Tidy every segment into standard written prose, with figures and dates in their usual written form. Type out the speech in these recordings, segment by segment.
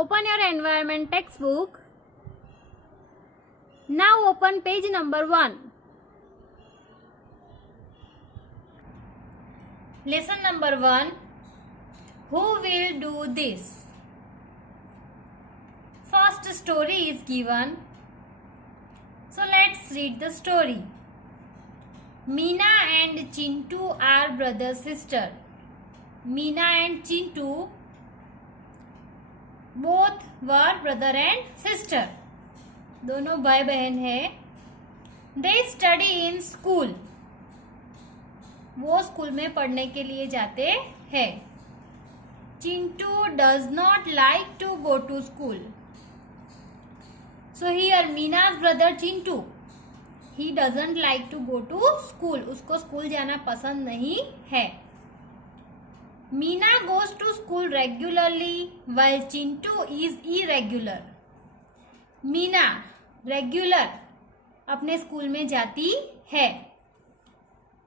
Open your environment textbook. Now open page number 1. Lesson number 1. Who will do this? First story is given. So let's read the story. Meena and Chintu are brother sister. Meena and Chintu both were brother and sister. दोनों भाई बहन है. They study in school. वो स्कूल में पढ़ने के लिए जाते हैं. Chintu does not like to go to school. So here Meena's brother Chintu, he doesn't like to go to school. उसको स्कूल जाना पसंद नहीं है. Meena goes to school regularly while Chintu is irregular. Meena regular अपने स्कूल में जाती है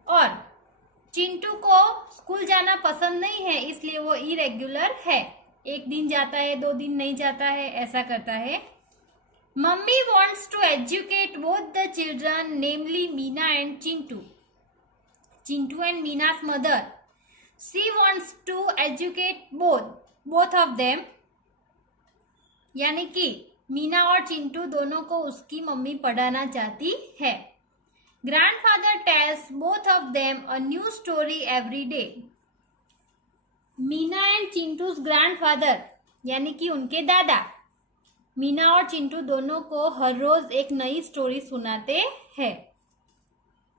और चिंटू को स्कूल जाना पसंद नहीं है, इसलिए वो इरेग्युलर है. एक दिन जाता है, 2 दिन नहीं जाता है, ऐसा करता है. Mummy wants to educate both the children, namely Meena and Chintu. Chintu and Meena's mother. She wants to educate both of them. यानी कि मीना और चिंटू दोनों को उसकी मम्मी पढ़ाना चाहती है. Grandfather tells both of them a new story every day. Meena and Chintu's grandfather यानी कि उनके दादा मीना और चिंटू दोनों को हर रोज एक नई स्टोरी सुनाते हैं.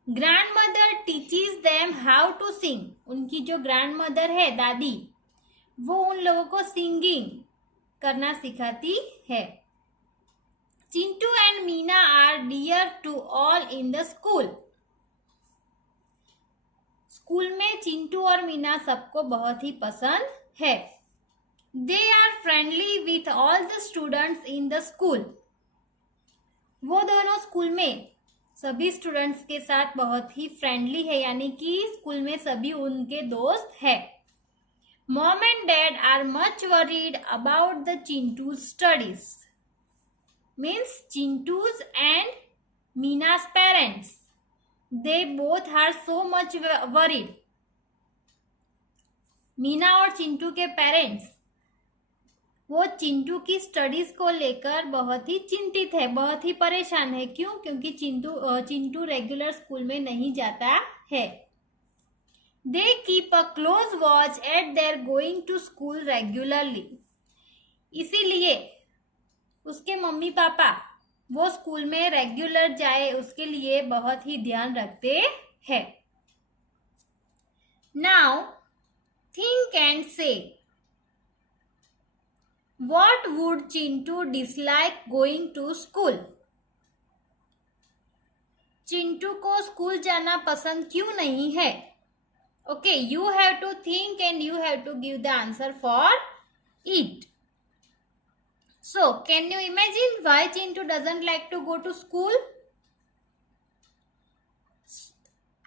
Grandmother teaches them how to sing. उनकी जो ग्रैंडमदर है दादी, वो उन लोगों को सिंगिंग करना सिखाती है. Chintu and Meena are dear to all in the school. School में चिंटू और मीना सबको बहुत ही पसंद है. They are friendly with all the students in the school. वो दोनों स्कूल में सभी स्टूडेंट्स के साथ बहुत ही फ्रेंडली है, यानी कि स्कूल में सभी उनके दोस्त है. Mom and dad are much worried about the Chintu's studies. Means Chintu's and Meena's parents, they both are so much worried. Meena और चिंटू के पेरेंट्स वो चिंटू की स्टडीज को लेकर बहुत ही चिंतित है, बहुत ही परेशान है. क्यों? क्योंकि चिंटू रेगुलर स्कूल में नहीं जाता है. They keep a close watch at their going to school regularly. इसीलिए उसके मम्मी पापा वो स्कूल में रेगुलर जाए उसके लिए बहुत ही ध्यान रखते हैं. नाउ थिंक एंड से, What would Chintu dislike going to school? Chintu को स्कूल जाना पसंद क्यों नहीं है? Okay, you have to think and you have to give the answer for it. So, can you imagine why Chintu doesn't like to go to school?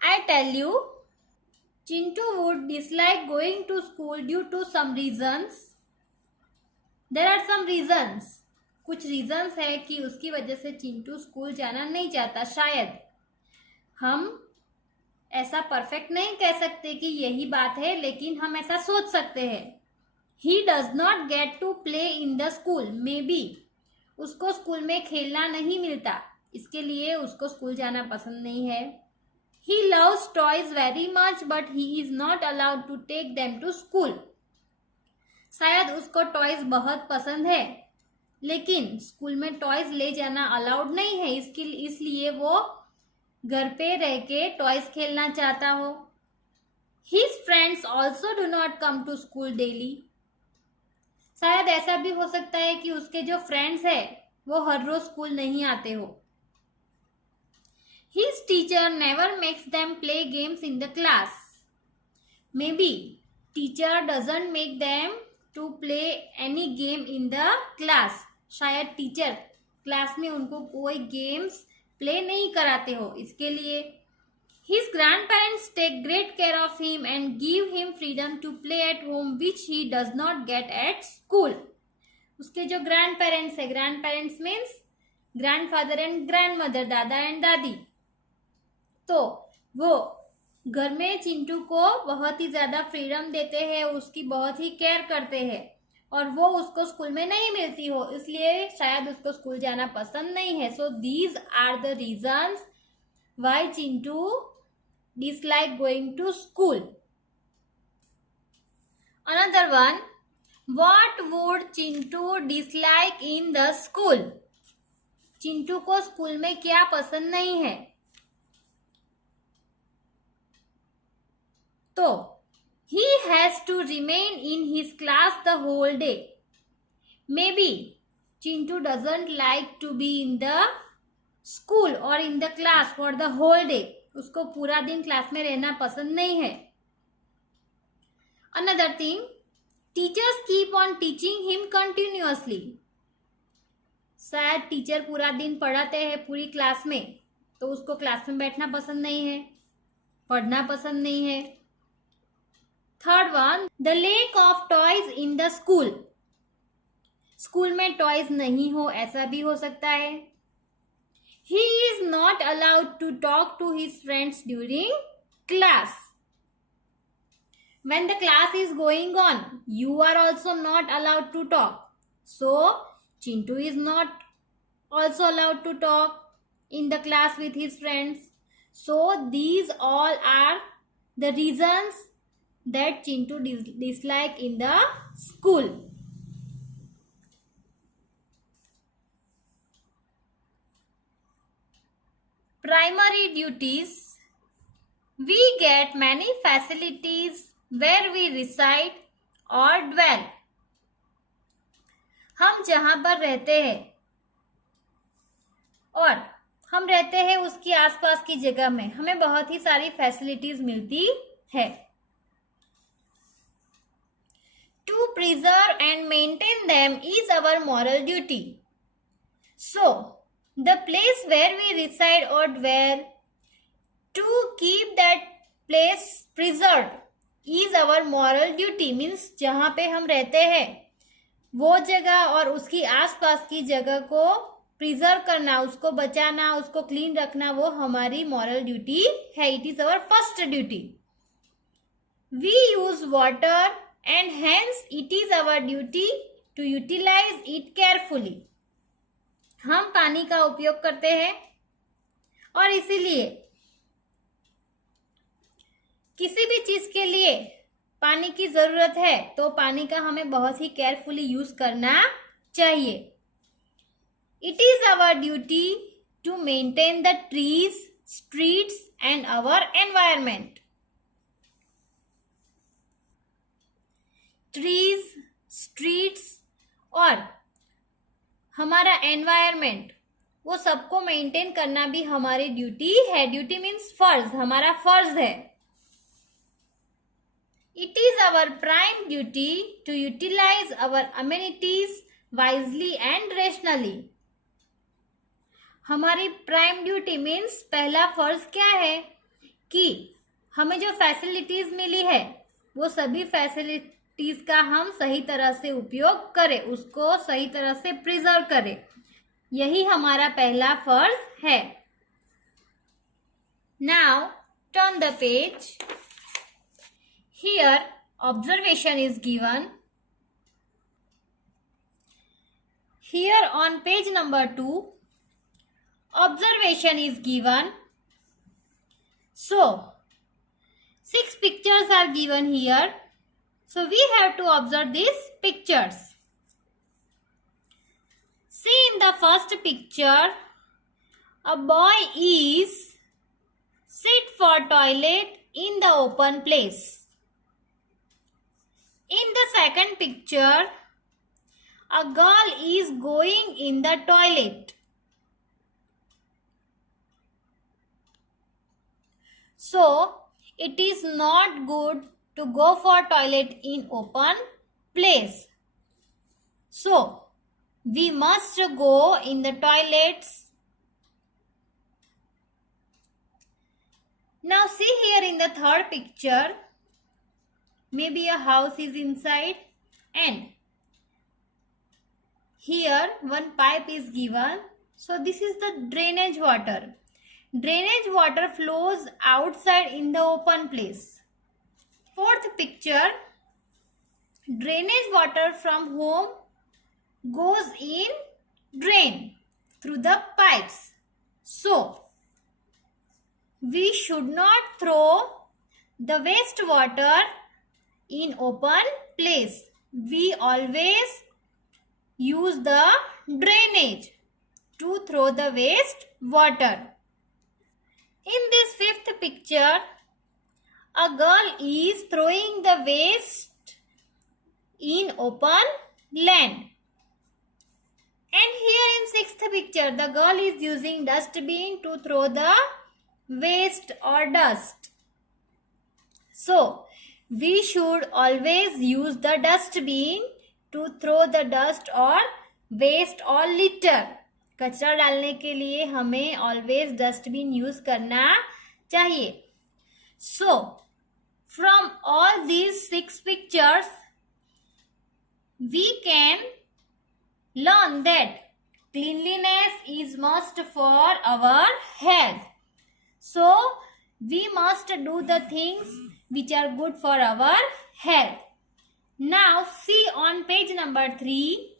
I tell you, Chintu would dislike going to school due to some reasons. There are some reasons. कुछ reasons है कि उसकी वजह से चिंटू स्कूल जाना नहीं चाहता. शायद हम ऐसा परफेक्ट नहीं कह सकते कि यही बात है, लेकिन हम ऐसा सोच सकते हैं. He does not get to play in the school. Maybe उसको स्कूल में खेलना नहीं मिलता, इसके लिए उसको स्कूल जाना पसंद नहीं है. He loves toys very much, but he is not allowed to take them to school. शायद उसको टॉयज बहुत पसंद है, लेकिन स्कूल में टॉयज ले जाना अलाउड नहीं है, इसलिए वो घर पे रह के टॉयज खेलना चाहता हो. His friends also do not come to school daily. शायद ऐसा भी हो सकता है कि उसके जो फ्रेंड्स है वो हर रोज स्कूल नहीं आते हो. His teacher never makes them play games in the class. Maybe teacher doesn't make them to play any game in the class. शायद टीचर क्लास में उनको कोई गेम्स प्ले नहीं कराते हो, इसके लिए. His grandparents take great care of him and give him freedom to play at home, which he does not get at school. उसके जो ग्रैंड पेरेंट्स है, grand parents means grandfather and grand mother, दादा एंड दादी, तो वो घर में चिंटू को बहुत ही ज्यादा फ्रीडम देते हैं, उसकी बहुत ही केयर करते हैं, और वो उसको स्कूल में नहीं मिलती हो, इसलिए शायद उसको स्कूल जाना पसंद नहीं है. So these are the reasons why Chintu dislike going to school. Another one, what would Chintu dislike in the school. Chintu को स्कूल में क्या पसंद नहीं है? तो he has to remain in his class the whole day. Maybe Chintu doesn't like to be in the school or in the class for the whole day. उसको पूरा दिन क्लास में रहना पसंद नहीं है. Another thing, teachers keep on teaching him continuously. शायद टीचर पूरा दिन पढ़ाते हैं पूरी क्लास में, तो उसको क्लास में बैठना पसंद नहीं है, पढ़ना पसंद नहीं है. Third one, the lack of toys in the school. School में टॉयज नहीं हो, ऐसा भी हो सकता है. He is not allowed to talk to his friends during class. When the class is going on, you are also not allowed to talk. So, Chintu is not also allowed to talk in the class with his friends. So, these all are the reasons that Chintu dislike in the school. Primary duties. We get many facilities where we reside or dwell. हम जहां पर रहते हैं और हम रहते हैं उसकी आसपास की जगह में, हमें बहुत ही सारी फैसिलिटीज मिलती है. To preserve and maintain them is our moral duty. So, the place where we reside or dwell, to keep that place preserved is our moral duty. Means जहाँ पे हम रहते हैं वो जगह और उसकी आसपास की जगह को प्रिजर्व करना, उसको बचाना, उसको क्लीन रखना, वो हमारी मॉरल ड्यूटी है. It is our first duty. We use water and hence it is our duty to utilize it carefully. हम पानी का उपयोग करते हैं और इसीलिए किसी भी चीज के लिए पानी की जरूरत है तो पानी का हमें बहुत ही केयरफुली यूज करना चाहिए. It is our duty to maintain the trees, streets and our environment. Trees, streets और हमारा एनवायरमेंट, वो सबको मेंटेन करना भी हमारी ड्यूटी है. ड्यूटी मीन्स फर्ज, हमारा फर्ज है. It is our prime duty to utilize our amenities wisely and rationally. हमारी प्राइम ड्यूटी मीन्स पहला फर्ज क्या है कि हमें जो फैसिलिटीज मिली है वो सभी फैसिलिटीज का हम सही तरह से उपयोग करें, उसको सही तरह से प्रिजर्व करें. यही हमारा पहला फर्ज है. Now turn the page. Here observation is given. Here on page number 2, observation is given. So 6 pictures are given here. So we have to observe these pictures. See, in the first picture, a boy is sit for toilet in the open place. In the second picture, a girl is going in the toilet. So, it is not good to go for toilet in open place. So, we must go in the toilets. Now, see here in the third picture, maybe a house is inside and here one pipe is given. So this is the drainage water. Drainage water flows outside in the open place. Fourth picture, drainage water from home goes in drain through the pipes. So we should not throw the wastewater in open place. We always use the drainage to throw the waste water. In this fifth picture, a girl is throwing the waste in open land. And here in sixth picture, the girl is using dustbin to throw the waste or dust. So we should always use the dustbin to throw the dust or waste or litter. कचरा डालने के लिए हमें always dustbin use करना चाहिए. So from all these 6 pictures we can learn that cleanliness is must for our health. So we must do the things which are good for our health. Now see on page number 3.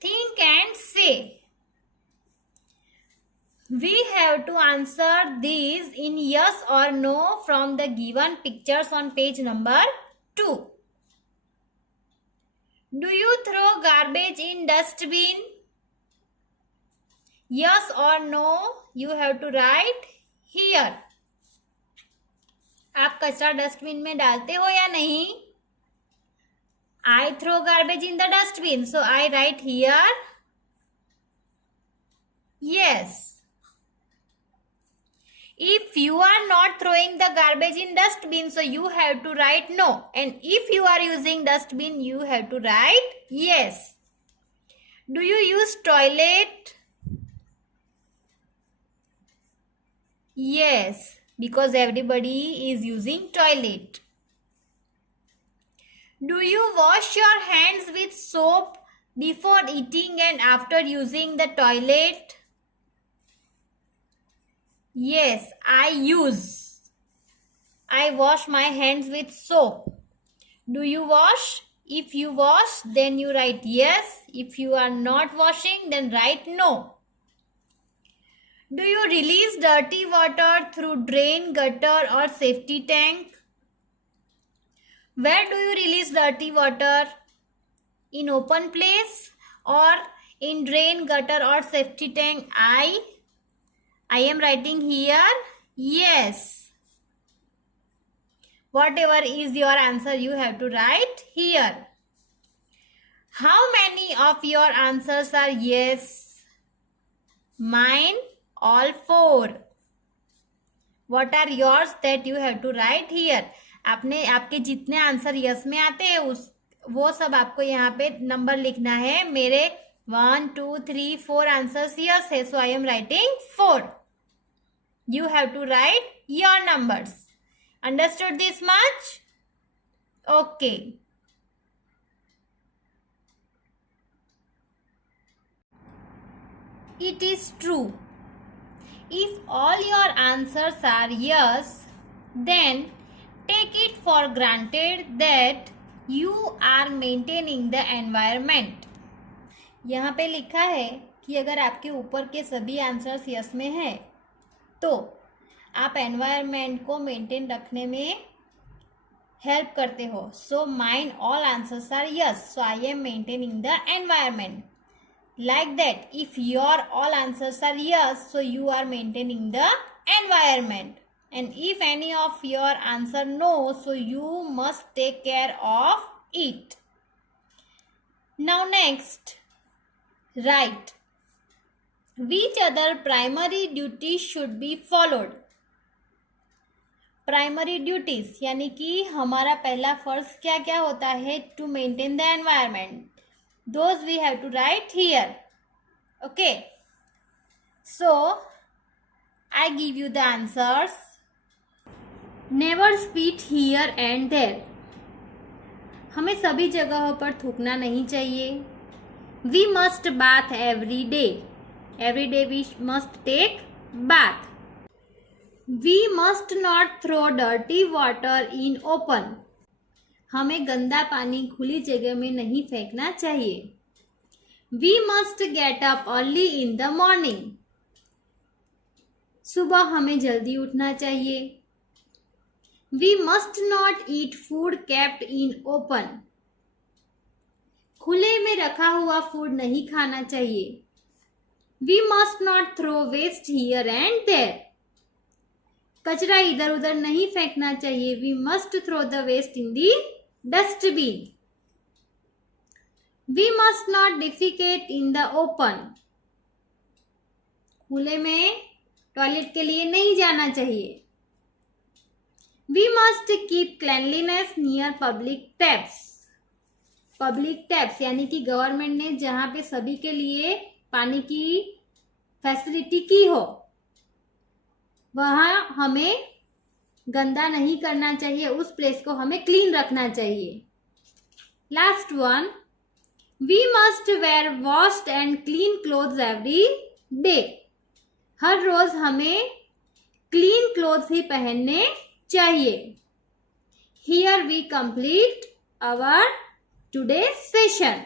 Think and say. We have to answer these in yes or no from the given pictures on page number 2. Do you throw garbage in dustbin? Yes or no, you have to write here. आप कचरा डस्टबिन में डालते हो या नहीं? I throw garbage in the dustbin, so I write here yes. If you are not throwing the garbage in dustbin, so you have to write no. And if you are using dustbin, you have to write yes. Do you use toilet? Yes, because everybody is using toilet. Do you wash your hands with soap before eating and after using the toilet? Yes, I use. I wash my hands with soap. Do you wash? If you wash, then you write yes. If you are not washing, then write no. Do you release dirty water through drain, gutter or safety tank? Where do you release dirty water? In open place or in drain, gutter or safety tank? I am writing here yes. Whatever is your answer, you have to write here. How many of your answers are yes? Mine, all 4. What are yours that you have to write here? आपके जितने answer yes में आते हैं वो सब आपको यहाँ पे नंबर लिखना है. मेरे 1, 2, 3, 4 आंसर्स यस है, so I am writing 4. You have to write your numbers. Understood this much? Okay. It is true. If all your answers are yes, then take it for granted that you are maintaining the environment. यहाँ पे लिखा है कि अगर आपके ऊपर के सभी आंसर्स यस में है तो आप एनवायरनमेंट को मेंटेन रखने में हेल्प करते हो. So mine all answers are yes, so I am maintaining the environment. Like that, if your all answers are yes, so you are maintaining the environment. And if any of your answer no, so you must take care of it. Now next, write which other primary duties should be followed. Primary duties यानी कि हमारा पहला फर्ज क्या क्या होता है to maintain the environment. Those we have to write here. Okay. So, I give you the answers. Never spit here and there. हमें सभी जगहों पर थूकना नहीं चाहिए। We must bath every day. Every day we must take bath. We must not throw dirty water in open. हमें गंदा पानी खुली जगह में नहीं फेंकना चाहिए। We must get up early in the morning. सुबह हमें जल्दी उठना चाहिए। We must not eat food kept in open. खुले में रखा हुआ फूड नहीं खाना चाहिए। We must not throw waste here and there. कचरा इधर उधर नहीं फेंकना चाहिए। We must throw the waste in the dustbin. We must not defecate in the open. खुले में टॉयलेट के लिए नहीं जाना चाहिए। We must keep cleanliness near public taps. Public taps यानी कि गवर्नमेंट ने जहां पे सभी के लिए पानी की फैसिलिटी की हो, वहां हमें गंदा नहीं करना चाहिए। उस प्लेस को हमें क्लीन रखना चाहिए। Last one, we must wear washed and clean clothes every day. हर रोज हमें क्लीन क्लोथ्स ही पहनने चाहिए। Here we complete our today's session.